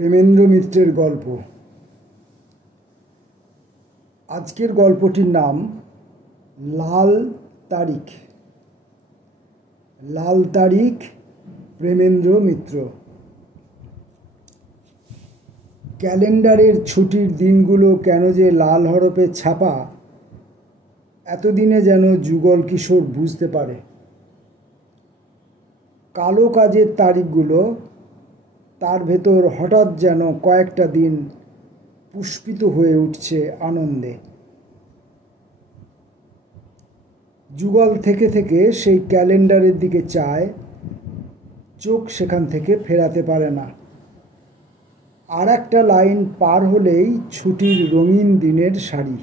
প্রেমেন্দ্র মিত্রের গল্প। আজকের গল্পটির নাম লাল তারিখ। লাল তারিখ, প্রেমেন্দ্র মিত্র। ক্যালেন্ডারের ছুটির দিনগুলো কেন যে লাল হরফে ছাপা, এতদিনে যেন যুগল কিশোর বুঝতে পারে। কালো কাজের তারিখগুলো তার ভেতর হঠাৎ যেন কয়েকটা দিন পুষ্পিত হয়ে উঠছে আনন্দে। যুগল থেকে থেকে সেই ক্যালেন্ডারের দিকে চায়, চোখ সেখান থেকে ফেরাতে পারে না। আর একটা লাইন পার হলেই ছুটির রঙিন দিনের সারি।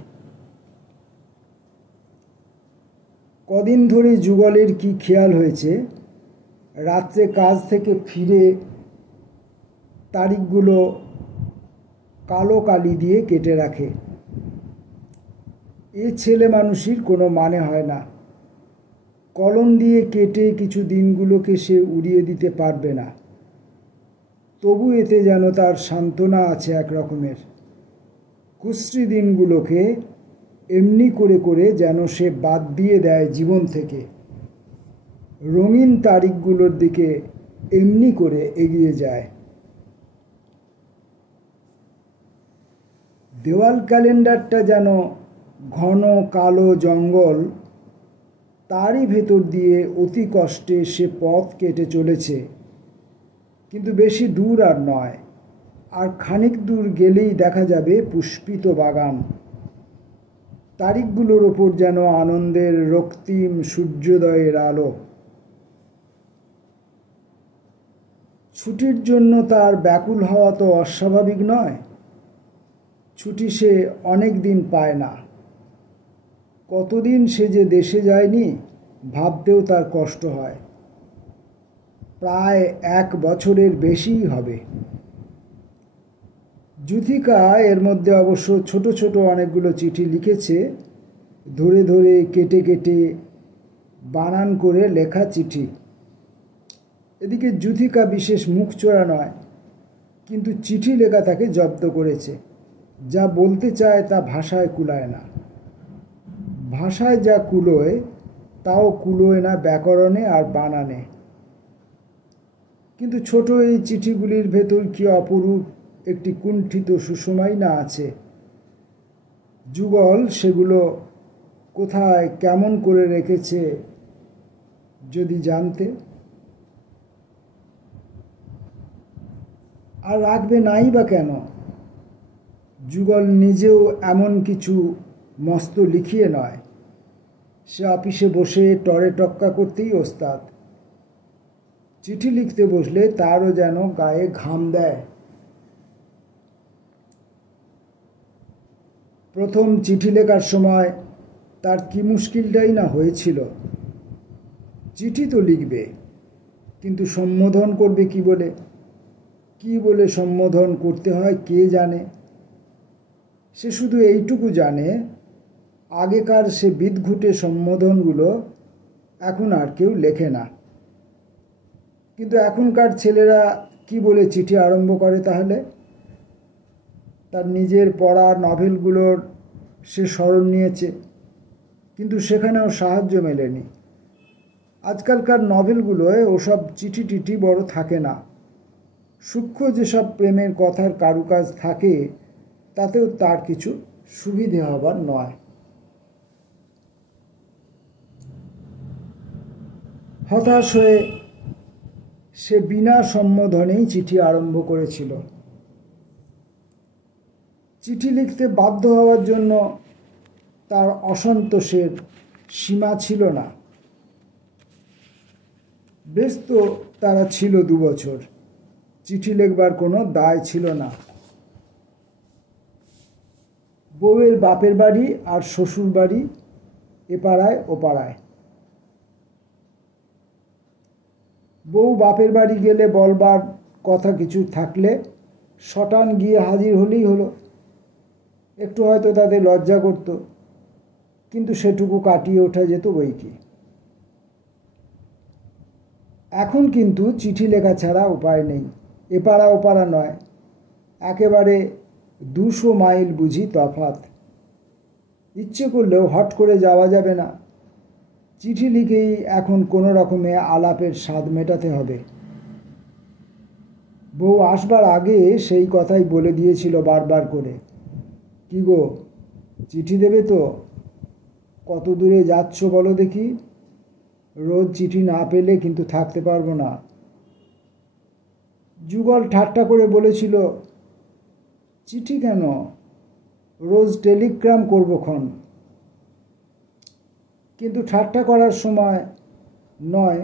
কদিন ধরে যুগলের কি খেয়াল হয়েছে, রাত্রে কাজ থেকে ফিরে তারিখগুলো কালো কালি দিয়ে কেটে রাখে। এ ছেলে মানুষের কোনো মানে হয় না। কলম দিয়ে কেটে কিছু দিনগুলোকে সে উড়িয়ে দিতে পারবে না, তবু এতে যেন তার সান্ত্বনা আছে এক রকমের। কুশ্রী দিনগুলোকে এমনি করে করে যেন সে বাদ দিয়ে দেয় জীবন থেকে, রঙিন তারিখগুলোর দিকে এমনি করে এগিয়ে যায়। দেওয়াল ক্যালেন্ডারটা যেন ঘন কালো জঙ্গল, তারই ভেতর দিয়ে অতি কষ্টে সে পথ কেটে চলেছে। কিন্তু বেশি দূর আর নয়, আর খানিক দূর গেলেই দেখা যাবে পুষ্পিত বাগান। তারিখগুলোর ওপর যেন আনন্দের রক্তিম সূর্যোদয়ের আলো। ছুটির জন্য তার ব্যাকুল হওয়া তো অস্বাভাবিক নয়। ছুটি সে অনেক দিন পায় না। কতদিন সে যে দেশে যায়নি, ভাবতেও তার কষ্ট হয়। প্রায় 1 বছরের বেশিই হবে। যুথিকা এর মধ্যে অবশ্য ছোট ছোট অনেকগুলো চিঠি লিখেছে, ধরে ধরে কেটে কেটে বানান করে লেখা চিঠি। এদিকে যুথিকা বিশেষ মুখ চোরা নয়, কিন্তু চিঠি লেখা তাকে জব্দ করেছে। যা বলতে চায় তা ভাষায় কুলায় না। ভাষায় যা কুলোয় তাও কুলোয় না ব্যাকরণে আর বানানে। কিন্তু ছোট এই চিঠিগুলির ভেতর কি অপরূপ একটি কুণ্ঠিত সুষমাই না আছে। যুগল সেগুলো কোথায় কেমন করে রেখেছে যদি জানতে। আর রাখবে নাই বা কেন? যুগল নিজেও এমন কিছু মস্ত লিখিয়ে নয়। সে অফিসে বসে টরে টক্কা করতেই ওস্তাদ। চিঠি লিখতে বসলে তারও যেন গায়ে ঘাম দেয়। প্রথম চিঠি লেখার সময় তার কি মুশকিলটাই না হয়েছিল। চিঠি তো লিখবে, কিন্তু সম্বোধন করবে কি বলে? কি বলে সম্বোধন করতে হয় কে জানে। সে শুধু এইটুকু জানে, আগেকার সে বিদঘুটে সম্বোধনগুলো এখন আর কেউ লেখে না। কিন্তু এখনকার ছেলেরা কি বলে চিঠি আরম্ভ করে তাহলে? তার নিজের পড়া নভেলগুলোর সে স্মরণ নিয়েছে, কিন্তু সেখানেও সাহায্য মেলেনি। আজকালকার নভেলগুলোয় ওসব চিঠি টিঠি বড় থাকে না। সূক্ষ্ম যেসব প্রেমের কথার কারুকাজ থাকে, তাতেও তার কিছু সুবিধে হবার নয়। হতাশ হয়ে সে বিনা সম্বোধনেই চিঠি আরম্ভ করেছিল। চিঠি লিখতে বাধ্য হওয়ার জন্য তার অসন্তোষের সীমা ছিল না। বেশ তো তারা ছিল 2 বছর, চিঠি লিখবার কোনো দায় ছিল না। বউয়ের বাপের বাড়ি আর শ্বশুর বাড়ি এ পাড়ায় ও পাড়ায়। বউ বাপের বাড়ি গেলে বলবার কথা কিছু থাকলে শটান গিয়ে হাজির হলেই হলো। একটু হয়তো তাদের লজ্জা করত, কিন্তু সেটুকু কাটিয়ে ওঠা যেত বই কি। এখন কিন্তু চিঠি লেখা ছাড়া উপায় নেই। এপাড়া ওপাড়া নয়, একেবারে 200 মাইল বুঝি তফাৎ। ইচ্ছে করলেও হট করে যাওয়া যাবে না। চিঠি লিখেই এখন কোনো রকমে আলাপের স্বাদ মেটাতে হবে। বউ আসবার আগে সেই কথাই বলে দিয়েছিল বারবার করে। কি গো, চিঠি দেবে তো? কত দূরে যাচ্ছ বলো দেখি? রোজ চিঠি না পেলে কিন্তু থাকতে পারবো না। যুগল ঠাট্টা করে বলেছিল, চিঠি কেন, রোজ টেলিগ্রাম করবক্ষণ। কিন্তু ঠাট্টা করার সময় নয়।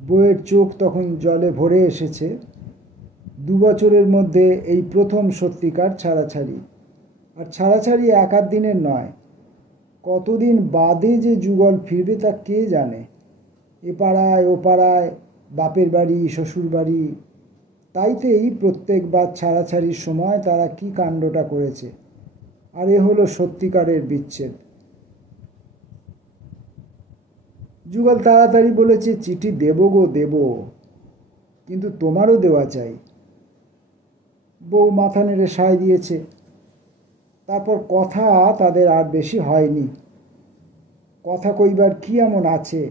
বউয়ের চোখ তখন জলে ভরে এসেছে। 2 বছরের মধ্যে এই প্রথম সত্যিকার ছাড়াছাড়ি। আর ছাড়াছাড়ি 1-8 দিনের নয়, কতদিন বাদে যে যুগল ফিরবে তা কে জানে। এ পাড়ায় ও পাড়ায়, বাপের বাড়ি শ্বশুর বাড়ি, তাইতেই প্রত্যেকবার ছাড়াছাড়ির সময় তারা কি কাণ্ডটা করেছে। আর এ হলো সত্যিকারের বিচ্ছেদ। যুগল তাড়াতাড়ি বলেছে, চিঠি দেব গো দেব, কিন্তু তোমারও দেওয়া চাই। বউ মাথা নেড়ে সায় দিয়েছে। তারপর কথা তাদের আর বেশি হয়নি। কথা কইবার কি এমন আছে,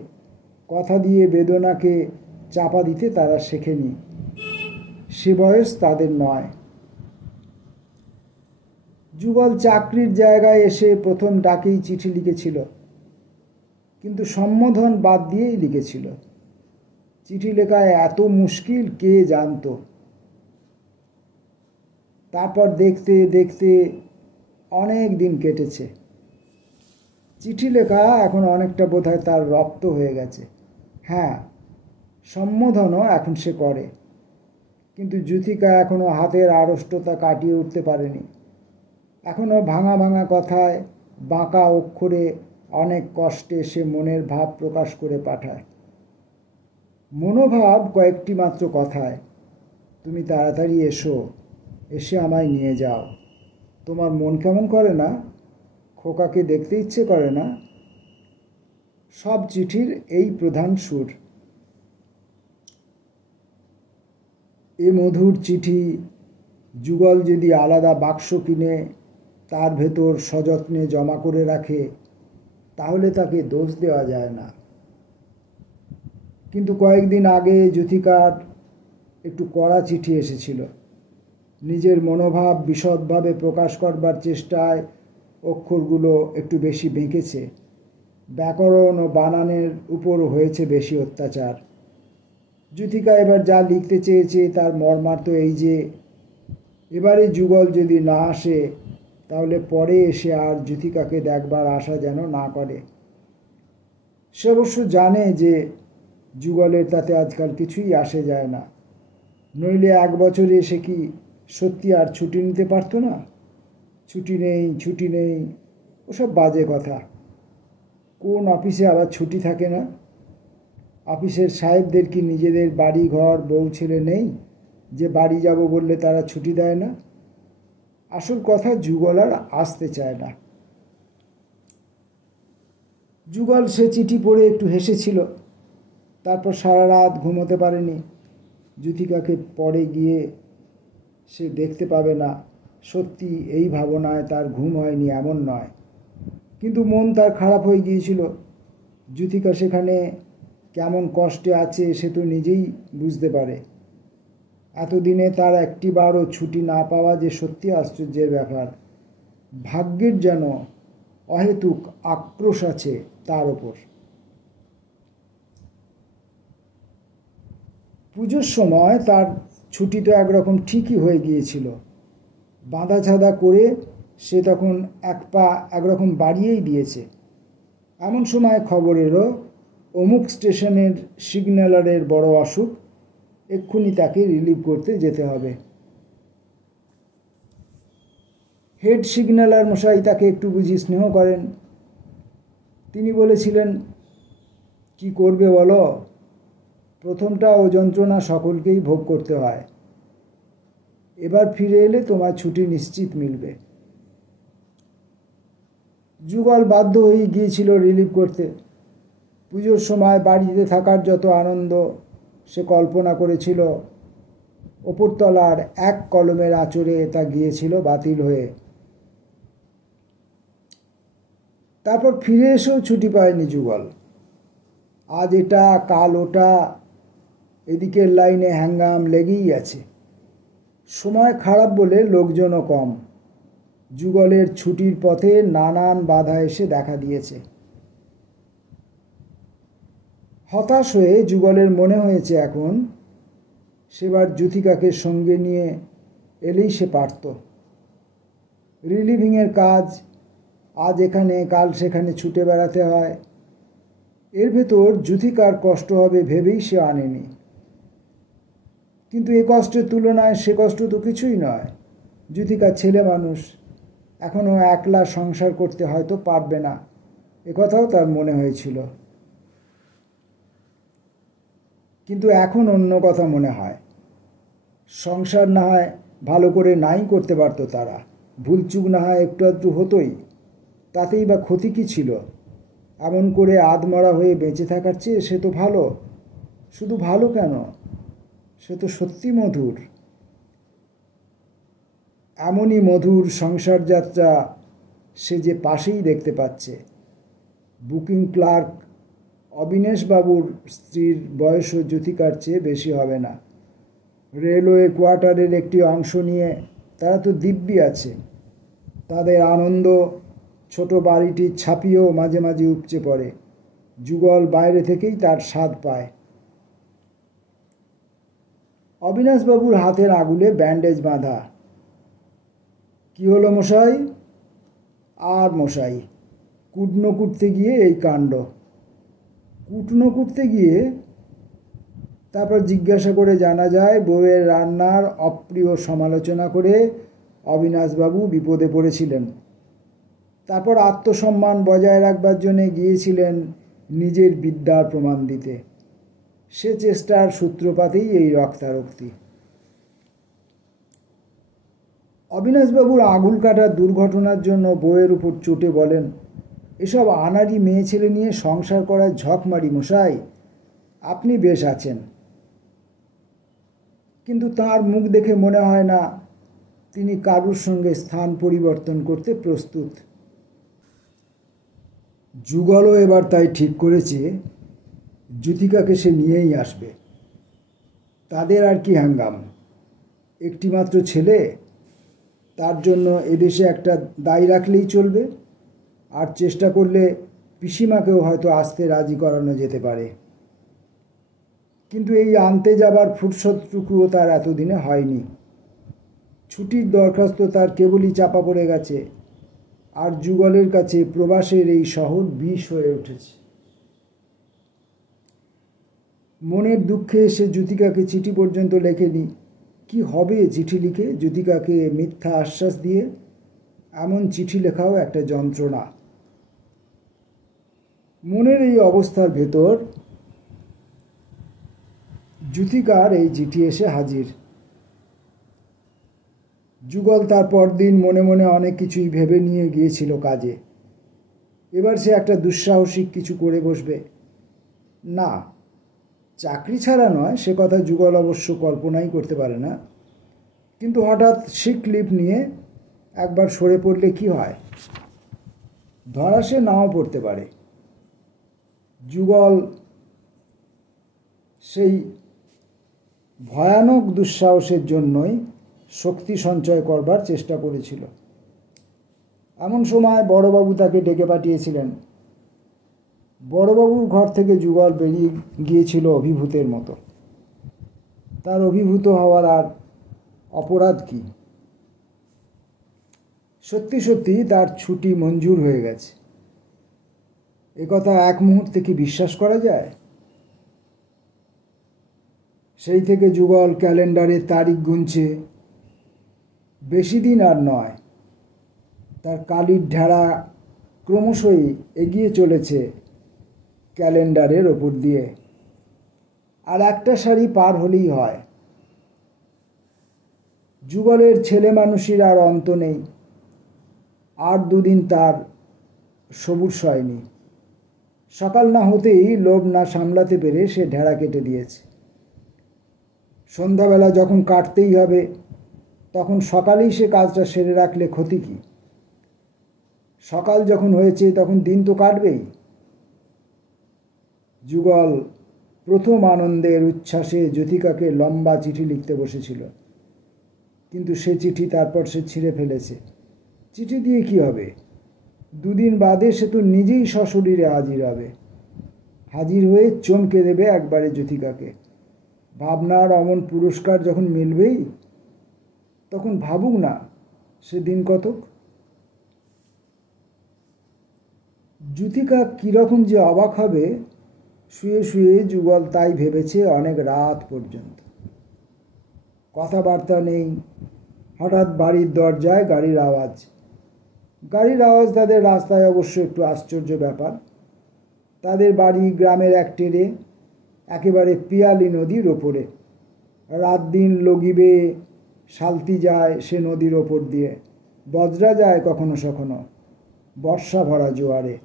কথা দিয়ে বেদনাকে চাপা দিতে তারা শেখেনি। সে বয়স তাদের নয়। যুগল চাকরির জায়গায় এসে প্রথম ডাকেই চিঠি লিখেছিল, কিন্তু সম্বোধন বাদ দিয়েই লিখেছিল। চিঠি লেখায় এত মুশকিল কে জানতো। তারপর দেখতে দেখতে অনেক দিন কেটেছে। চিঠি লেখা এখন অনেকটা বোধহয় তার রপ্ত হয়ে গেছে। হ্যাঁ, সম্বোধনও এখন সে করে, কিন্তু যুথিকা এখনো হাতের আড়ষ্টতা কাটিয়ে উঠতে পারেনি। এখনো ভাঙা ভাঙা কথায়, বাঁকা অক্ষরে অনেক কষ্টে সে মনের ভাব প্রকাশ করে পাঠায়। মনোভাব কয়েকটি মাত্র কথায়, তুমি তাড়াতাড়ি এসো, এসে আমায় নিয়ে যাও। তোমার মন কেমন করে না? খোকাকে দেখতে ইচ্ছে করে না? সব চিঠির এই প্রধান সুর। এ মধুর চিঠি যুগল যদি আলাদা বাক্স কিনে তার ভেতর সযত্নে জমা করে রাখে, তাহলে তাকে দোষ দেওয়া যায় না। কিন্তু কয়েকদিন আগে যুথিকার একটু কড়া চিঠি এসেছিল। নিজের মনোভাব বিশদভাবে প্রকাশ করবার চেষ্টায় অক্ষরগুলো একটু বেশি বেঁকেছে। ব্যাকরণ ও বানানের উপর হয়েছে বেশি অত্যাচার। যুথিকা এবার যা লিখতে চেয়েছে তার মর্মার্থ এই যে, এবারে যুগল যদি না আসে, তাহলে পরে এসে আর যুথিকাকে দেখবার আশা যেন না করে। সে অবশ্য জানে যে যুগলের তাতে আজকাল কিছুই আসে যায় না। নইলে 1 বছরে এসে কি সত্যি আর ছুটি নিতে পারতো না? ছুটি নেই, ছুটি নেই, ওসব বাজে কথা। কোন অফিসে আবার ছুটি থাকে না? অফিসের সাহেবদের কি নিজেদের বাড়ি ঘর বউ ছেলে নেই যে বাড়ি যাব বললে তারা ছুটি দেয় না? আসল কথা, যুগল আর আসতে চায় না। যুগল সে চিঠি পড়ে একটু হেসেছিল। তারপর সারা রাত ঘুমোতে পারেনি। যুথিকাকে পরে গিয়ে সে দেখতে পাবে না, সত্যি এই ভাবনায় তার ঘুম হয়নি এমন নয়, কিন্তু মন তার খারাপ হয়ে গিয়েছিল। যুথিকা সেখানে কেমন কষ্টে আছে সে তো নিজেই বুঝতে পারে। এতদিনে তার একটিবারও ছুটি না পাওয়া যে সত্যি আশ্চর্যের ব্যাপার। ভাগ্যের যেন অহেতুক আক্রোশ আছে তার ওপর। পুজোর সময় তার ছুটি তো একরকম ঠিকই হয়ে গিয়েছিল। বাঁধা ছাদা করে সে তখন এক পা একরকম বাড়িয়েই দিয়েছে। এমন সময় খবর এলো, অমুক স্টেশনের সিগন্যালারের বড় অসুখ, এক্ষুনি তাকে রিলিভ করতে যেতে হবে। হেড সিগন্যালার মশাই তাকে একটু বুঝি স্নেহ করেন। তিনি বলেছিলেন, কি করবে বলো, প্রথমটা ও যন্ত্রণা সকলকেই ভোগ করতে হয়। এবার ফিরে এলে তোমার ছুটি নিশ্চিত মিলবে। যুগল বাধ্য হয়ে গিয়েছিল রিলিভ করতে। পুজোর সময় বাড়িতে থাকার যত আনন্দ সে কল্পনা করেছিল, ওপরতলার এক কলমের আঁচড়ে তা গিয়েছিল বাতিল হয়ে। তারপর ফিরে এসেও ছুটি পায়নি যুগল। আজ এটা কাল ওটা, এদিকের লাইনে হ্যাঙ্গাম লেগেই আছে। সময় খারাপ বলে লোকজনও কম। যুগলের ছুটির পথে নানান বাধা এসে দেখা দিয়েছে। হতাশ হয়ে যুগলের মনে হয়েছে এখন সেবার জ্যোতিকাকে সঙ্গে নিয়ে এলেই সে পারত। রিলিভিংয়ের কাজ, আজ এখানে কাল সেখানে ছুটে বেড়াতে হয়। এর ভেতর জ্যোতিকার কষ্ট হবে ভেবেই সে আনেনি। কিন্তু এ কষ্টের তুলনায় সে কষ্ট তো কিছুই নয়। জ্যোতিকা ছেলে মানুষ, এখনও একলা সংসার করতে হয়তো পারবে না, একথাও তার মনে হয়েছিল। কিন্তু এখন অন্য কথা মনে হয়। সংসার না হয় ভালো করে নাই করতে পারত তারা, ভুলচুক না হয় একটু আধটু হতোই, তাতেই বা ক্ষতি কী ছিল? এমন করে আধমরা হয়ে বেঁচে থাকার চেয়ে সে তো ভালো। শুধু ভালো কেন, সে তো সত্যি মধুর। এমনই মধুর সংসার যাত্রা সে যে পাশেই দেখতে পাচ্ছে। বুকিং ক্লার্ক অবিনেশবাবুর স্ত্রীর বয়সও জ্যোতিকার চেয়ে বেশি হবে না। রেলওয়ে কোয়ার্টারের একটি অংশ নিয়ে তারা তো দিব্যি আছে। তাদের আনন্দ ছোট বাড়িটির ছাপিয়েও মাঝে মাঝে উপচে পড়ে। যুগল বাইরে থেকেই তার স্বাদ পায়। অবিনাশবাবুর হাতের আঙুলে ব্যান্ডেজ বাঁধা। কি হলো মশাই? আর মশাই, কুটনো কুটতে গিয়ে এই কাণ্ড। কুটনো কুটতে গিয়ে? তারপর জিজ্ঞাসা করে জানা যায় বউয়ের রান্নার অপ্রিয় সমালোচনা করে অবিনাশবাবু বিপদে পড়েছিলেন। তারপর আত্মসম্মান বজায় রাখবার জন্যে গিয়েছিলেন নিজের বিদ্যার প্রমাণ দিতে। সে চেষ্টার সূত্রপাতেই এই রক্তারক্তি। অবিনাশবাবুর আঙুল কাটার দুর্ঘটনার জন্য বউয়ের উপর চটে বলেন, এসব আনাড়ি মেয়ে ছেলে নিয়ে সংসার করার ঝক মারি মশাই, আপনি বেশ আছেন। কিন্তু তার মুখ দেখে মনে হয় না তিনি কারুর সঙ্গে স্থান পরিবর্তন করতে প্রস্তুত। যুগলও এবার তাই ঠিক করেছে জ্যোতিকাকে সে নিয়েই আসবে। তাদের আর কি হাঙ্গাম, একটিমাত্র ছেলে, তার জন্য এদেশে একটা দায় রাখলেই চলবে। আর চেষ্টা করলে পিসিমাকেও হয়তো আসতে রাজি করানো যেতে পারে। কিন্তু এই আনতে যাবার ফুরসতটুকুও তার এতদিনে হয়নি। ছুটির দরখাস্ত তার কেবলই চাপা পড়ে গেছে, আর যুগলের কাছে প্রবাসের এই শহর বিষ হয়ে উঠেছে। মনের দুঃখে সে জ্যোতিকাকে চিঠি পর্যন্ত লেখেনি। কি হবে চিঠি লিখে জ্যোতিকাকে মিথ্যা আশ্বাস দিয়ে? এমন চিঠি লেখাও একটা যন্ত্রণা। মনের এই অবস্থার ভেতর জ্যোতিকার এই চিঠি এসে হাজির। যুগল তার পরদিন মনে মনে অনেক কিছুই ভেবে নিয়ে গিয়েছিল কাজে। এবার সে একটা দুঃসাহসিক কিছু করে বসবে। না, চাকরি ছাড়া নয়, সে কথা যুগল অবশ্য কল্পনাই করতে পারে না। কিন্তু হঠাৎ সিক লিভ নিয়ে একবার সরে পড়লে কি হয়? ধরা সে নাও পড়তে পারে। যুগল সেই ভয়ানক দুঃসাহসের জন্যই শক্তি সঞ্চয় করবার চেষ্টা করেছিল। এমন সময় বড়বাবু তাকে ডেকে পাঠিয়েছিলেন। বড়বাবুর ঘর থেকে যুগল বেরিয়ে গিয়েছিল অভিভূতের মতো। তার অভিভূত হওয়ার আর অপরাধ কি? সত্যি সত্যি তার ছুটি মঞ্জুর হয়ে গেছে। একথা এক মুহূর্তে কি বিশ্বাস করা যায়? সেই থেকে যুগল ক্যালেন্ডারে তারিখ গুনছে। বেশি দিন আর নয়। তার কালির ঢেড়া ক্রমশই এগিয়ে চলেছে ক্যালেন্ডারের ওপর দিয়ে। আর একটা সারি পার হলেই হয়। যুগলের ছেলে মানুষের আর অন্ত নেই। আর দুদিন তার সবুর সয়নি। সকাল না হতেই লোভ না সামলাতে পেরে সে ঢেড়া কেটে দিয়েছে। সন্ধ্যাবেলা যখন কাটতেই হবে তখন সকালেই সে কাজটা সেরে রাখলে ক্ষতি কী? সকাল যখন হয়েছে তখন দিন তো কাটবেই। যুগল প্রথম আনন্দের উচ্ছ্বাসে জ্যোতিকাকে লম্বা চিঠি লিখতে বসেছিল, কিন্তু সে চিঠি তারপর সে ছিঁড়ে ফেলেছে। চিঠি দিয়ে কি হবে? দুদিন বাদে সে তো নিজেই সশরীরে হাজির হবে, হাজির হয়ে চমকে দেবে একবারে জ্যোতিকাকে। ভাবনার অমন পুরস্কার যখন মিলবেই তখন ভাবুক না সে দিন কতক। জ্যোতিকা কীরকম যে অবাক হবে, শুয়ে শুয়ে যুগল তাই ভেবেছে অনেক রাত পর্যন্ত। কথাবার্তা নেই। হঠাৎ বাড়ির দরজায় গাড়ির আওয়াজ। গাড়ির আওয়াজ তাদের রাস্তায় অবশ্য একটু আশ্চর্য ব্যাপার। তাদের বাড়ি গ্রামের এক টেরে, একেবারে পিয়ালি নদীর ওপরে। রাত দিন লগিবে শালতি যায় সে নদীর ওপর দিয়ে, বজরা যায় কখনো সখনো বর্ষা ভরা জোয়ারে।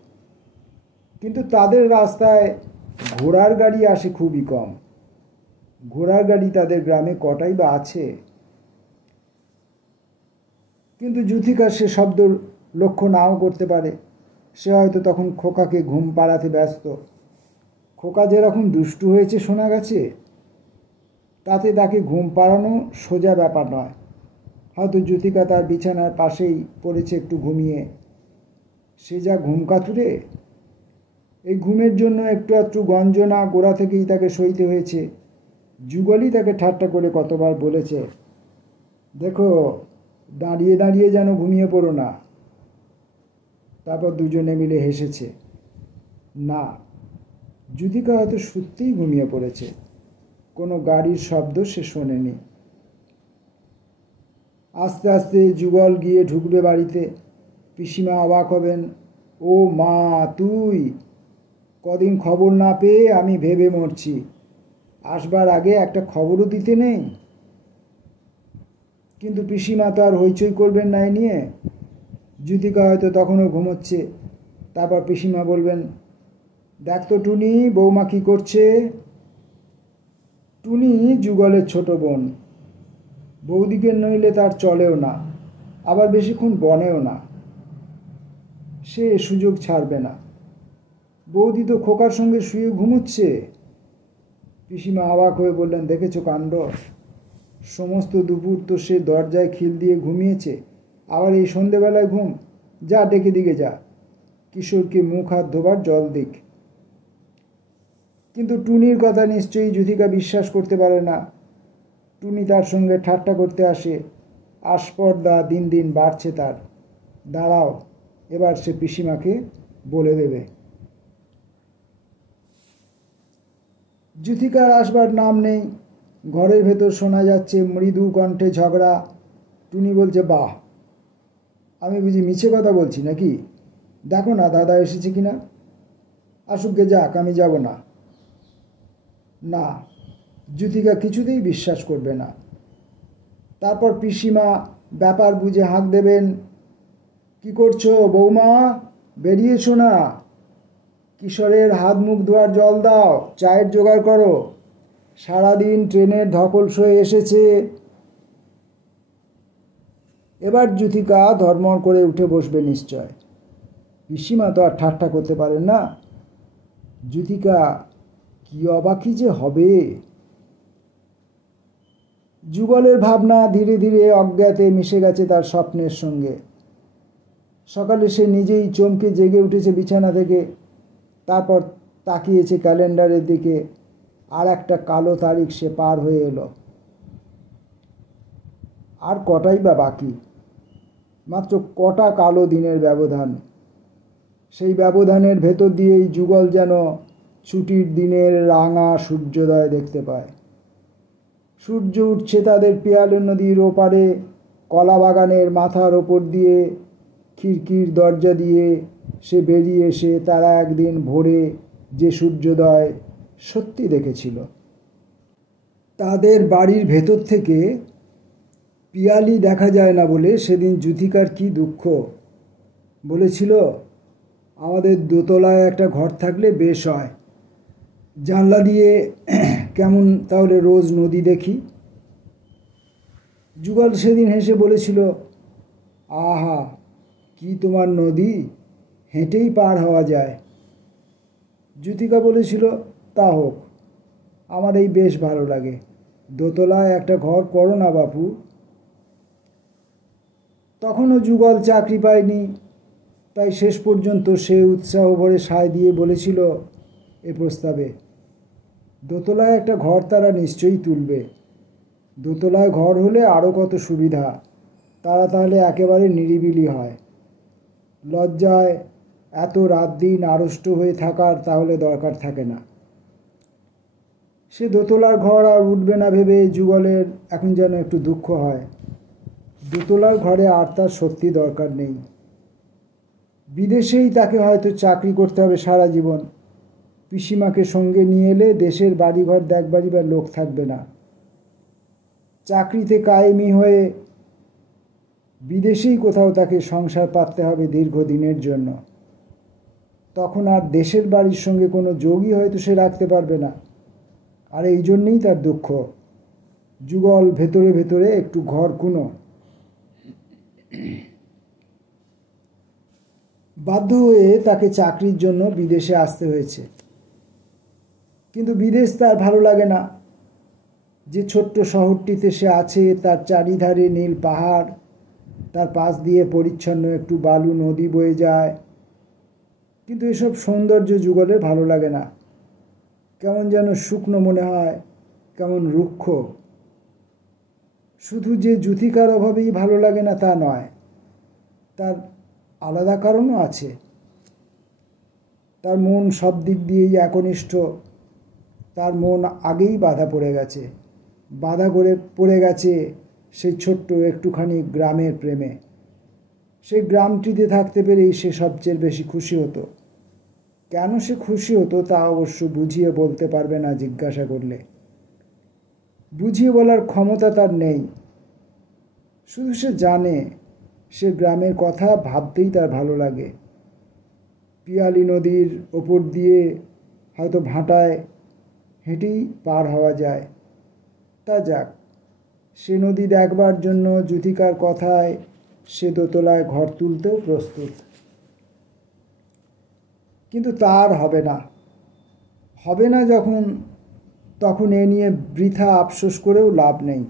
কিন্তু তাদের রাস্তায় ঘোড়ার গাড়ি আসে খুবই কম। ঘোড়ার গাড়ি তাদের গ্রামে কটাই বা আছে? কিন্তু জ্যোতিকা সে শব্দ লক্ষ্য নাও করতে পারে। সে হয়তো তখন খোকাকে ঘুম পাড়াতে ব্যস্ত। খোকা যেরকম দুষ্টু হয়েছে শোনা গেছে, তাতে তাকে ঘুম পাড়ানো সোজা ব্যাপার নয়। হয়তো জ্যোতিকা তার বিছানার পাশেই পড়েছে একটু ঘুমিয়ে। সে যা ঘুম কাতুরে, এই ঘুমের জন্য একটু একটু গঞ্জনা গোড়া থেকেই তাকে সইতে হয়েছে। যুগলই তাকে ঠাট্টা করে কতবার বলেছে, দেখো দাঁড়িয়ে দাঁড়িয়ে যেন ঘুমিয়ে পড়ো না। তারপর দুজনে মিলে হেসেছে। না, জ্যোতিকা হয়তো সত্যিই ঘুমিয়ে পড়েছে। কোনো গাড়ির শব্দ সে শোনেনি। আস্তে আস্তে যুগল গিয়ে ঢুকবে বাড়িতে। পিসিমা অবাক হবেন। ও মা, তুই? কদিন খবর না পেয়ে আমি ভেবে মরছি, আসবার আগে একটা খবরও দিতে নেই। কিন্তু পিসিমা তো আর হইচই করবেন না এ নিয়ে। জ্যোতিকা হয়তো তখনও ঘুমোচ্ছে। তারপর পিসিমা বলবেন, দেখ তো টুনি, বৌমা কী করছে। টুনি যুগলের ছোট বোন। বৌদিকে নইলে তার চলেও না, আবার বেশিক্ষণ বনেও না। সে সুযোগ ছাড়বে না। বৌদি তো খোকার সঙ্গে শুয়ে ঘুমোচ্ছে। পিসিমা অবাক হয়ে বললেন, দেখেছো কাণ্ড? সমস্ত দুপুর তো সে দরজায় খিল দিয়ে ঘুমিয়েছে, আবার এই সন্ধেবেলায় ঘুম। যা ডেকে দিকে যা, কিশোরকে মুখ হাত ধোবার জল দিক। কিন্তু টুনির কথা নিশ্চয়ই জ্যোতিকা বিশ্বাস করতে পারে না। টুনি তার সঙ্গে ঠাট্টা করতে আসে। আস্পর্ধা দিন দিন বাড়ছে তার। দাঁড়াও, এবার সে পিসিমাকে বলে দেবে। জ্যোতিকার আসবার নাম নেই। ঘরের ভেতর শোনা যাচ্ছে মৃদু কণ্ঠে ঝগড়া। টুনি বলছে, বাহ, আমি বুঝি মিছে কথা বলছি নাকি? দেখো না দাদা এসেছে কিনা। আসুক গে যাক, আমি যাব না। না, জ্যোতিকা কিছুতেই বিশ্বাস করবে না। তারপর পিসিমা ব্যাপার বুঝে হাঁক দেবেন, কি করছো বৌমা? বেরিয়েছো না? কিশোরের হাত মুখ ধোয়ার জল দাও, চায়ের জোগাড় করো। সারাদিন ট্রেনের ধকল সয়ে এসেছে। এবার জ্যোতিকা ধর্মর করে উঠে বসবে নিশ্চয়। পিসিমা তো আর ঠাট্টা করতে পারেন না। জ্যোতিকা কি অবাকই যে হবে। যুগলের ভাবনা ধীরে ধীরে অজ্ঞাতে মিশে গেছে তার স্বপ্নের সঙ্গে। সকালে সে নিজেই চমকে জেগে উঠেছে বিছানা থেকে। তারপর তাকিয়েছে ক্যালেন্ডারের দিকে। আর একটা কালো তারিখ সে পার হয়ে এলো। আর কটাই বা বাকি? মাত্র কটা কালো দিনের ব্যবধান। সেই ব্যবধানের ভেতর দিয়েই যুগল যেন ছুটির দিনের রাঙা সূর্যোদয় দেখতে পায়। সূর্য উঠছে তাদের পিয়ালি নদীর ওপারে, কলা বাগানের মাথার ওপর দিয়ে। খিড়কির দরজা দিয়ে সে বেরিয়ে এসে তারা একদিন ভোরে যে সূর্যোদয় সত্যি দেখেছিল। তাদের বাড়ির ভেতর থেকে পিয়ালি দেখা যায় না বলে সেদিন জ্যোতিকার কি দুঃখ। বলেছিল, আমাদের দোতলায় একটা ঘর থাকলে বেশ হয়। জানলা দিয়ে কেমন তাহলে রোজ নদী দেখি। যুগল সেদিন হেসে বলেছিল, আহা, কি তোমার নদী, হেঁটেই পার হওয়া যায়। যুথিকা বলেছিল, তা হোক, আমার এই বেশ ভালো লাগে, দোতলায় একটা ঘর করো না বাপু। তখনও যুগল চাকরি পায়নি, তাই শেষ পর্যন্ত সে উৎসাহ ভরে সায় দিয়ে বলেছিল এ প্রস্তাবে। দোতলায় একটা ঘর তারা নিশ্চয়ই তুলবে। দোতলায় ঘর হলে আরও কত সুবিধা, তারা তাহলে একেবারে নিরিবিলি হয়। লজ্জায় এত রাত দিন আড়ষ্ট হয়ে থাকার তাহলে দরকার থাকে না। সে দোতলার ঘর আর উঠবে না ভেবে যুগলের এখন যেন একটু দুঃখ হয়। দোতলার ঘরে আর তার সত্যি দরকার নেই। বিদেশেই তাকে হয়তো চাকরি করতে হবে সারা জীবন। পিসিমাকে সঙ্গে নিয়ে এলে দেশের বাড়িঘর দেখবারই বা লোক থাকবে না। চাকরিতে কায়েমি হয়ে বিদেশেই কোথাও তাকে সংসার পাততে হবে দীর্ঘদিনের জন্য। তখন আর দেশের বাড়ির সঙ্গে কোনো যোগই হয়তো সে রাখতে পারবে না। আর এই জন্যেই তার দুঃখ। যুগল ভেতরে ভেতরে একটু ঘরকুনো। বাধ্য হয়ে তাকে চাকরির জন্য বিদেশে আসতে হয়েছে। কিন্তু বিদেশ তার ভালো লাগে না। যে ছোট্ট শহরটিতে সে আছে তার চারিধারে নীল পাহাড়, তার পাশ দিয়ে পরিচ্ছন্ন একটু বালু নদী বয়ে যায়। কিন্তু এসব সৌন্দর্য যুগলের ভালো লাগে না। কেমন যেন শুকনো মনে হয়, কেমন রুক্ষ। শুধু যে যুথিকার অভাবেই ভালো লাগে না তা নয়, তার আলাদা কারণও আছে। তার মন সব দিক দিয়েই একনিষ্ঠ। তার মন আগেই বাধা পড়ে গেছে। বাধা করে পড়ে গেছে সেই ছোট্ট একটুখানি গ্রামের প্রেমে। সেই গ্রামটিতে থাকতে পেরেই সে সবচেয়ে বেশি খুশি হতো। কেন সে খুশি হতো তা অবশ্য বুঝিয়ে বলতে পারবে না জিজ্ঞাসা করলে। বুঝিয়ে বলার ক্ষমতা তার নেই। শুধু সে জানে সে গ্রামের কথা ভাবতেই তার ভালো লাগে। পিয়ালি নদীর ওপর দিয়ে হয়তো ভাটায় হেঁটেই পার হওয়া যায়। তা যাক, সে নদী দেখবার জন্য যুথিকার কথায় সে দোতলায় ঘর তুলতেও প্রস্তুত। কিন্তু তার হবে না। হবে না যখন, তখন এ নিয়ে বৃথা আফসোস করেও লাভ নেই।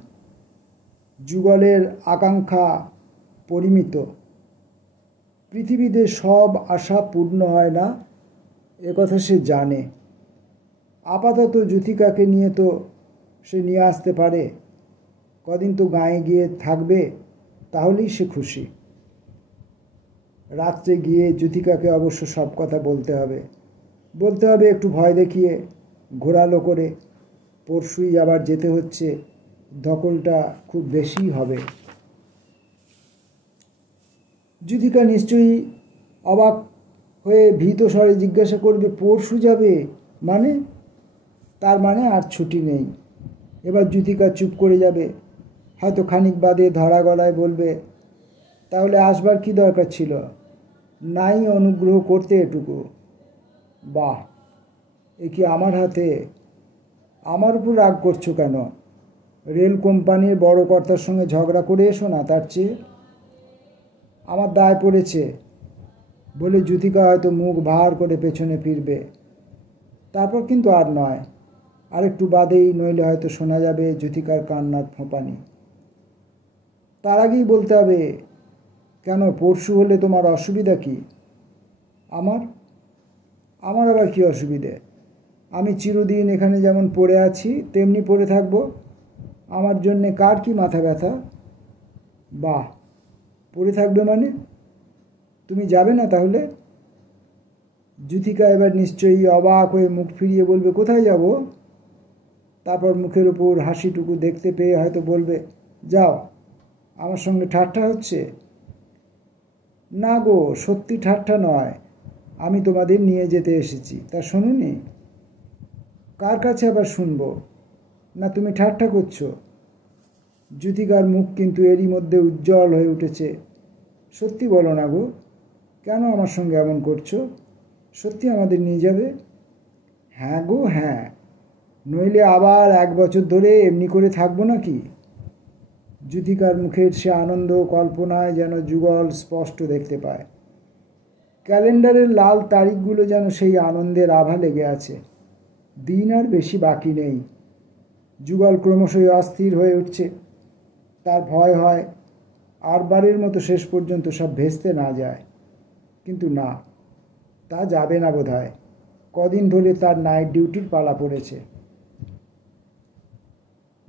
যুগলের আকাঙ্ক্ষা পরিমিত। পৃথিবীতে সব আশা পূর্ণ হয় না, একথা সে জানে। আপাতত যুথিকাকে নিয়ে তো সে নিয়ে আসতে পারে। কদিন তো গাঁয়ে গিয়ে থাকবে, তাহলেই সে খুশি। রাত্রে গিয়ে যুথিকাকে অবশ্য সব কথা বলতে হবে। বলতে হবে একটু ভয় দেখিয়ে, ঘোরালো করে। পরশুই আবার যেতে হচ্ছে, ধকলটা খুব বেশি হবে। যুথিকা নিশ্চয়ই অবাক হয়ে ভীত স্বরে জিজ্ঞাসা করবে, পরশু যাবে মানে? তার মানে আর ছুটি নেই। এবার যুথিকা চুপ করে যাবে। হয়তো খানিক বাদে ধরা গলায় বলবে, তাহলে আসবার কি দরকার ছিল? নাই অনুগ্রহ করতে এটুকু। বাহ, এ কি আমার হাতে? আমার উপর রাগ করছো কেন? রেল কোম্পানির বড় কর্তার সঙ্গে ঝগড়া করে এসো না তার চেয়ে। আমার দায় পড়েছে বলে যুথিকা হয়তো মুখ ভার করে পেছনে ফিরবে। তারপর কিন্তু আর নয়। আর একটু বাদেই, নইলে হয়তো শোনা যাবে যুথিকার কান্নার ফোঁপানি। তার আগেই বলতে হবে, কেন, পরশু হলে তোমার অসুবিধা কি? আমার আমার আবার কি অসুবিধে? আমি চিরদিন এখানে যেমন পড়ে আছি তেমনি পড়ে থাকবো। আমার জন্যে কার কি মাথা ব্যথা? বাহ, পড়ে থাকবে মানে? তুমি যাবে না তাহলে? যুথিকা এবার নিশ্চয়ই অবাক হয়ে মুখ ফিরিয়ে বলবে, কোথায় যাব? তারপর মুখের উপর হাসিটুকু দেখতে পেয়ে হয়তো বলবে, যাও, আমার সঙ্গে ঠাট্টা হচ্ছে? না গো, সত্যি ঠাট্টা নয়। আমি তোমাদের নিয়ে যেতে এসেছি, তা শোনোনি? কার কাছে আবার শুনবো? না তুমি ঠাট্টা করছো? যুথিকার মুখ কিন্তু এরই মধ্যে উজ্জ্বল হয়ে উঠেছে। সত্যি বলো না গো, কেন আমার সঙ্গে এমন করছো? সত্যি আমাদের নিয়ে যাবে? হ্যাঁ গো হ্যাঁ, নইলে আবার 1 বছর ধরে এমনি করে থাকবো নাকি? যুথিকার মুখের সে আনন্দ কল্পনায় যেন যুগল স্পষ্ট দেখতে পায়। ক্যালেন্ডারের লাল তারিখগুলো যেন সেই আনন্দের আভা লেগে আছে। দিন আর বেশি বাকি নেই। যুগল ক্রমশই অস্থির হয়ে উঠছে। তার ভয় হয় আর বারের মতো শেষ পর্যন্ত সব ভেস্তে না যায়। কিন্তু না, তা যাবে না বোধ হয়। কদিন ধরে তার নাইট ডিউটির পালা পড়েছে।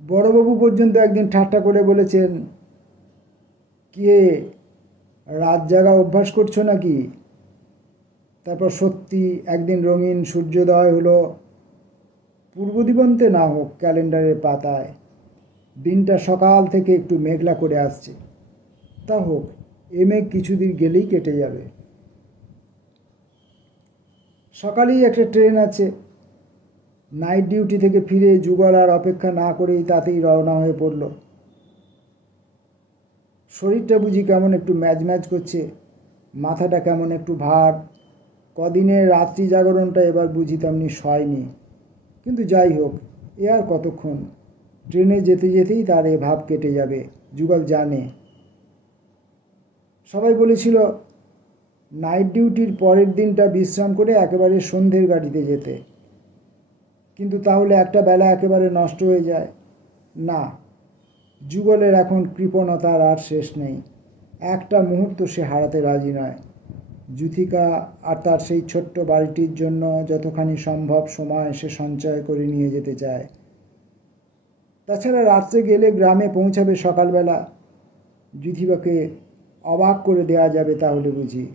বড়বাবু পর্যন্ত একদিন ঠাট্টা করে বলেছেন, কে রাত জাগা অভ্যাস করছো নাকি? তারপর সত্যি একদিন রঙিন সূর্যোদয় হলো। পূর্ব দিগন্তে না হোক, ক্যালেন্ডারের পাতায় দিনটা সকাল থেকে একটু মেঘলা করে আসছে। তা হোক, এ মেঘ কিছুদিন গেলেই কেটে যাবে। সকালেই একটা ট্রেন আছে। নাইট ডিউটি থেকে ফিরে যুগল আর অপেক্ষা না করেই তাতেই রওনা হয়ে পড়ল। শরীরটা বুঝি কেমন একটু ম্যাজ করছে, মাথাটা কেমন একটু ভার। কদিনের রাত্রি জাগরণটা এবার বুঝি তেমনি সয়নি। কিন্তু যাই হোক, এ আর কতক্ষণ। ট্রেনে যেতে যেতেই তার এ ভাব কেটে যাবে, যুগল জানে। সবাই বলেছিল নাইট ডিউটির পরের দিনটা বিশ্রাম করে একেবারে সন্ধ্যের গাড়িতে যেতে, কিন্তু তাহলে একটা বেলা একেবারে নষ্ট হয়ে যায়। না, যুগলের এখন কৃপণতার আর শেষ নেই। একটা মুহূর্ত সে হারাতে রাজি নয়। যুথিকা আর তার সেই ছোট্ট বাড়িটির জন্য যতখানি সম্ভব সময় সে সঞ্চয় করে নিয়ে যেতে চায়। তাছাড়া রাত্রে গেলে গ্রামে পৌঁছাবে সকালবেলা। যুথিকাকে অবাক করে দেয়া যাবে তাহলে বুঝি।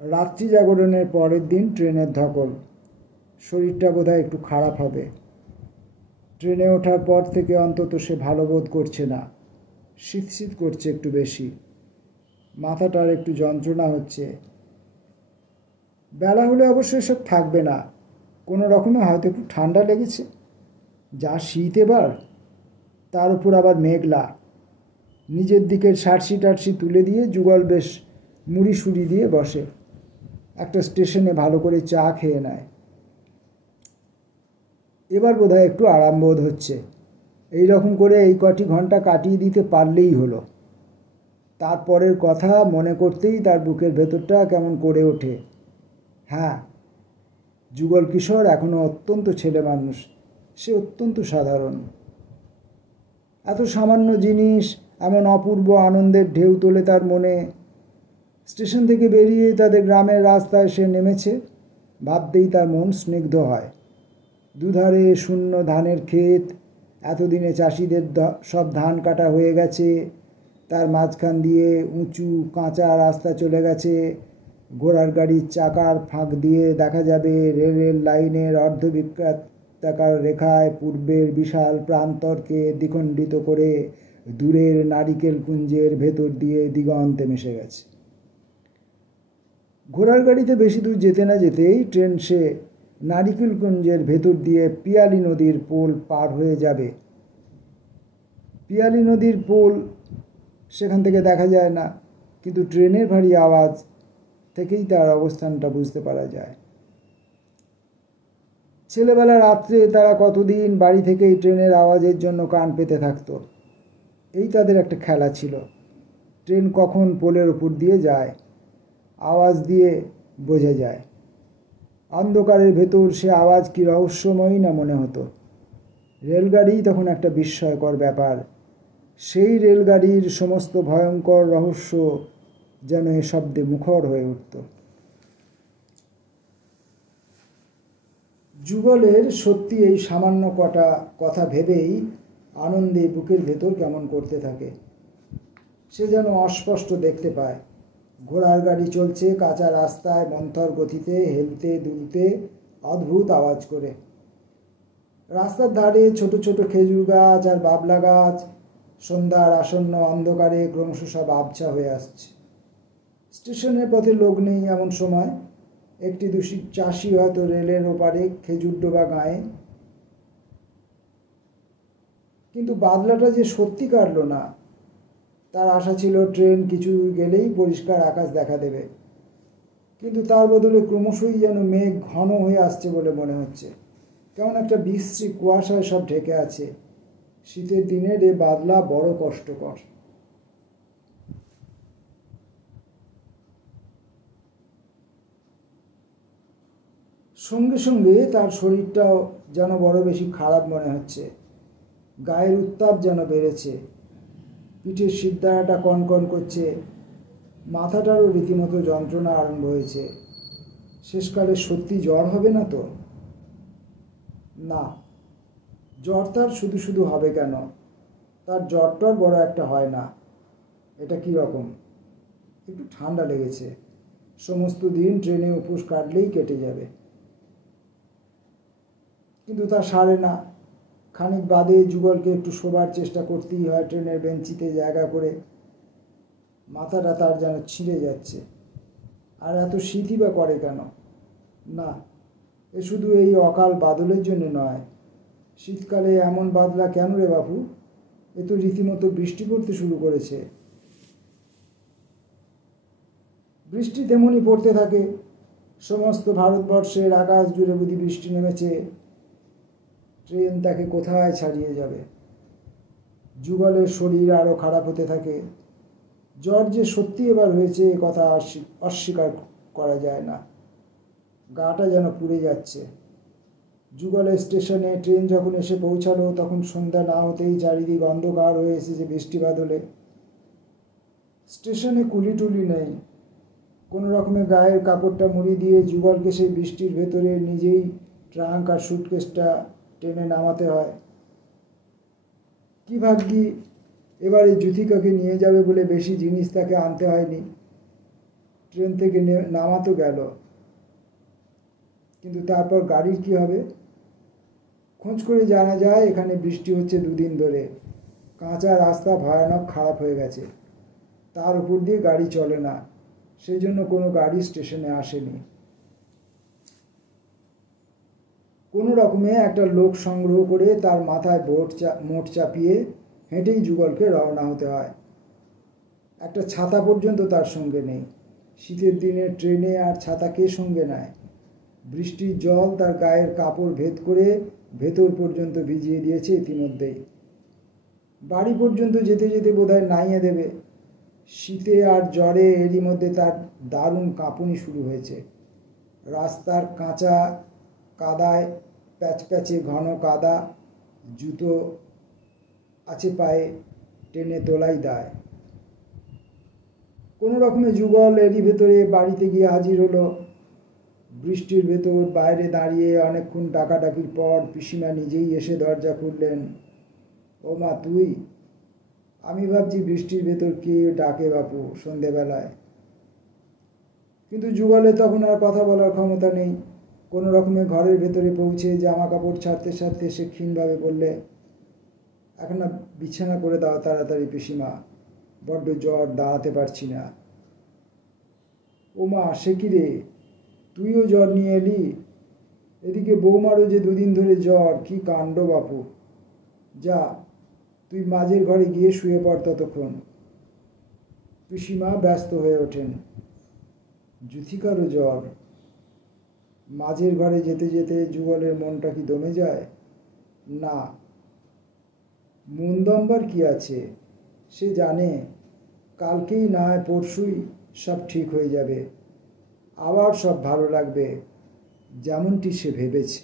রাত্রি জাগরণের পরের দিন ট্রেনের ধকল। শরীরটা বোধহয় একটু খারাপ হবে। ট্রেনে ওঠার পর থেকে অন্তত সে ভালো বোধ করছে না। শীত করছে একটু বেশি। মাথাটার একটু যন্ত্রণা হচ্ছে। বেলা হলে অবশ্য এসব থাকবে না। কোনো রকমে হয়তো একটু ঠান্ডা লেগেছে। যা শীত এবার, তার উপর আবার মেঘলা। নিজের দিকের সার্সি টার্সি তুলে দিয়ে যুগল বেশ মুড়ি সুড়ি দিয়ে বসে। একটা স্টেশনে ভালো করে চা খেয়ে নেয়। এবার বোধহয় একটু আরাম বোধ হচ্ছে। এই রকম করে এই কটি ঘন্টা কাটিয়ে দিতে পারলেই হলো। তারপরের কথা মনে করতেই তার বুকের ভেতরটা কেমন করে ওঠে। হ্যাঁ, যুগল কিশোর এখনো অত্যন্ত ছেলে মানুষ। সে অত্যন্ত সাধারণ। এত সামান্য জিনিস এমন অপূর্ব আনন্দের ঢেউ তোলে তার মনে। স্টেশন থেকে বেরিয়ে তাদের গ্রামের রাস্তায় সে নেমেছে, ভাবতেই তার মন স্নিগ্ধ হয়। দুধারে শূন্য ধানের ক্ষেত। এতদিনে চাষিদের সব ধান কাটা হয়ে গেছে। তার মাঝখান দিয়ে উঁচু কাঁচা রাস্তা চলে গেছে। ঘোড়ার গাড়ির চাকার ফাঁক দিয়ে দেখা যাবে রেলের লাইনের অর্ধবৃত্তাকার রেখায় পূর্বের বিশাল প্রান্তরকে দ্বিখণ্ডিত করে দূরের নারিকেল কুঞ্জের ভেতর দিয়ে দিগন্তে মিশে গেছে। ঘোড়ার গাড়িতে বেশি দূর যেতে না যেতেই ট্রেন সে নারিকেল কুঞ্জের ভেতর দিয়ে পিয়ালি নদীর পোল পার হয়ে যাবে। পিয়ালি নদীর পোল সেখান থেকে দেখা যায় না, কিন্তু ট্রেনের ভারী আওয়াজ থেকেই তার অবস্থানটা বুঝতে পারা যায়। ছেলেবেলা রাত্রে তারা কতদিন বাড়ি থেকেই ট্রেনের আওয়াজের জন্য কান পেতে থাকতো। এই তাদের একটা খেলা ছিল। ট্রেন কখন পোলের ওপর দিয়ে যায়, আওয়াজ দিয়ে বোঝা যায়। অন্ধকারের ভেতর সে আওয়াজ কি রহস্যময়ী না মনে হতো। রেলগাড়ি তখন একটা বিস্ময়কর ব্যাপার। সেই রেলগাড়ির সমস্ত ভয়ঙ্কর রহস্য যেন এ শব্দে মুখর হয়ে উঠত। যুগলের সত্যি এই সামান্য কটা কথা ভেবেই আনন্দে বুকের ভেতর কেমন করতে থাকে। সে যেন অস্পষ্ট দেখতে পায়। ঘোড়ার গাড়ি চলছে কাঁচা রাস্তায় মন্থর গতিতে, হেলতে দুলতে, অদ্ভুত আওয়াজ করে। রাস্তার ধারে ছোট ছোট খেজুর গাছ আর বাবলা গাছ সন্ধ্যার আসন্ন অন্ধকারে ক্রমশ সব আবছা হয়ে আসছে। স্টেশনের পথে লোক নেই এমন সময়। একটি দুটি চাষি হয়তো রেলের ওপারে খেজুর ডোবা গায়ে। কিন্তু বাদলাটা যে সত্যি কাটল না। তার আশা ছিল ট্রেন কিছু গেলেই পরিষ্কার আকাশ দেখা দেবে, কিন্তু তার বদলে ক্রমশই যেন মেঘ ঘন হয়ে আসছে বলে মনে হচ্ছে। কেমন একটা বিশ্রী কুয়াশায় সব ঢেকে আছে। শীতের দিনের এ বাদলা বড় কষ্টকর। সঙ্গে সঙ্গে তার শরীরটাও যেন বড় বেশি খারাপ মনে হচ্ছে। গায়ের উত্তাপ যেন বেড়েছে, পিঠের শিরদাঁড়াটা কনকন করছে, মাথাটারও রীতিমতো যন্ত্রণা আরম্ভ হয়েছে। শেষকালে সত্যি জ্বর হবে না তো? না, জ্বর তার শুধু শুধু হবে কেন? তার জ্বরটার বড় একটা হয় না। এটা কি রকম? একটু ঠান্ডা লেগেছে, সমস্ত দিন ট্রেনে উপোস কাটলেই কেটে যাবে। কিন্তু তা সারে না। খানিক বাদে যুগলকে একটু শোবার চেষ্টা করতেই হয় ট্রেনের বেঞ্চিতে জায়গা করে। মাথাটা তার যেন ছিঁড়ে যাচ্ছে। আর এত শীতই বা করে কেন? না, এ শুধু এই অকাল বাদলের জন্য নয়। শীতকালে এমন বাদলা কেন রে বাপু? এ তো রীতিমতো বৃষ্টি পড়তে শুরু করেছে। বৃষ্টি তেমনই পড়তে থাকে। সমস্ত ভারতবর্ষের আকাশ জুড়ে বুঝি বৃষ্টি নেমেছে। ট্রেন তাকে কোথায় ছাড়িয়ে যাবে। যুগলের শরীর আরও খারাপ হতে থাকে। জ্বর যে সত্যি এবার হয়েছে এ কথা অস্বীকার করা যায় না। গাটা যেন পুড়ে যাচ্ছে। যুগলের স্টেশনে ট্রেন যখন এসে পৌঁছালো তখন সন্ধ্যা না হতেই চারিদিক অন্ধকার হয়ে এসেছে বৃষ্টি বাদলে। স্টেশনে কুলি টুলি নেই। কোনো রকমে গায়ের কাপড়টা মুড়ি দিয়ে যুগলকে সেই বৃষ্টির ভেতরে নিজেই ট্রাঙ্ক আর সুটকেসটা টেনে নামাতে হয়। কি ভাগ্যি এবারে যুথিকাকে নিয়ে যাবে বলে বেশি জিনিস তাকে আনতে হয়নি। ট্রেন থেকে নামাতো গেল, কিন্তু তারপর গাড়ির কি হবে? খোঁজ করে জানা যায় এখানে বৃষ্টি হচ্ছে দুদিন ধরে। কাঁচা রাস্তা ভয়ানক খারাপ হয়ে গেছে, তার উপর দিয়ে গাড়ি চলে না। সেই জন্য কোনো গাড়ি স্টেশনে আসেনি। কোনো রকমে একটা লোক সংগ্রহ করে তার মাথায় মোট চাপিয়ে হেঁটেই যুগলকে রওনা হতে হয়। একটা ছাতা পর্যন্ত তার সঙ্গে নেই। শীতের দিনে ট্রেনে আর ছাতা কে সঙ্গে নেয়? বৃষ্টির জল তার গায়ের কাপড় ভেদ করে ভেতর পর্যন্ত ভিজিয়ে দিয়েছে ইতিমধ্যেই। বাড়ি পর্যন্ত যেতে যেতে বোধহয় নাইয়ে দেবে। শীতে আর জ্বরে এরই মধ্যে তার দারুণ কাঁপুনি শুরু হয়েছে। রাস্তার কাঁচা কাদায় প্যাচপ্যাচে ঘন কাদা, জুতো আছে পায়ে, টেনে তোলাই দায়। কোনো রকমে যুগল এরই ভেতরে বাড়িতে গিয়ে হাজির হলো। বৃষ্টির ভেতর বাইরে দাঁড়িয়ে অনেকক্ষণ ডাকাডাকির পর পিসিমা নিজেই এসে দরজা খুললেন। ও মা, তুই? আমি ভাবছি বৃষ্টির ভেতর কে ডাকে বাপু সন্ধেবেলায়। কিন্তু যুগলে তখন আর কথা বলার ক্ষমতা নেই। কোনো রকমে ঘরের ভেতরে পৌঁছে জামা কাপড় ছাড়তে ছাড়তে সে ক্ষীণভাবে বললে, এখন না বিছানা করে দাও তাড়াতাড়ি পিসিমা, বড্ড জ্বর, দাঁড়াতে পারছি না। ও মা, সে কি রে, তুইও জ্বর নিয়ে এলি? এদিকে বৌমারও যে দুদিন ধরে জ্বর। কি কাণ্ড বাপু! যা, তুই মাঝের ঘরে গিয়ে শুয়ে পড় ততক্ষণ। পিসিমা ব্যস্ত হয়ে ওঠেন। যুথিকারও জ্বর। মাঝের ঘরে যেতে যেতে যুগলের মনটা কি দমে যায়? না, মন দমবার কি আছে? সে জানে কালকেই না হয় পরশুই সব ঠিক হয়ে যাবে। আবার সব ভালো লাগবে, যেমনটি সে ভেবেছে।